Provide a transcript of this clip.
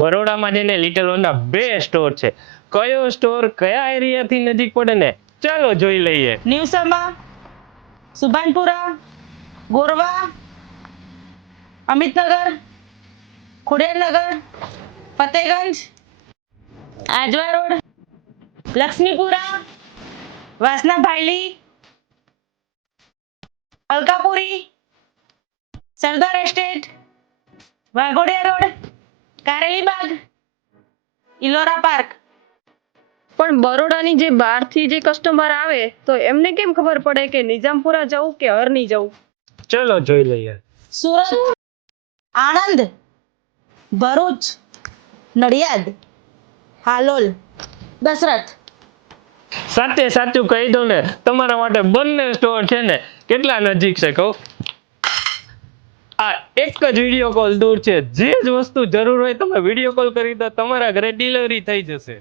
બરોડામાં જઈને લિટલ વનના બે સ્ટોર છે. કયો સ્ટોર કયા એરિયાથી નજીક પડે ને ચાલો જોઈ લઈએ. ન્યુસમા, Subhanpura, Gorwa, Amitnagar, Khodiyarnagar, Fatehganj, Ajwa road, Laxmipura, Vasna Bhayli, Alkapuri, Sardar estate, Waghodia road, Karelibaug, Ellora park. પણ બરોડાની જે બહારથી જે કસ્ટમર આવે તો એમને કેમ ખબર પડે કે નિઝામપુરા જવું કે હરની જવું? ચલો જોઈ લઈએ. સુરત, આણંદ, ભરૂચ, નડિયાદ, હાલોલ, દસરથ. સાચે સાચું કહી દો ને, તમારા માટે બંને સ્ટોર છે ને કેટલા નજીક છે કહું. આ એક જ વિડીયો કોલ દૂર છે. જે જ વસ્તુ જરૂર હોય તમે વિડીયો કોલ કરી દો, તમારા ઘરે ડિલિવરી થઈ જશે.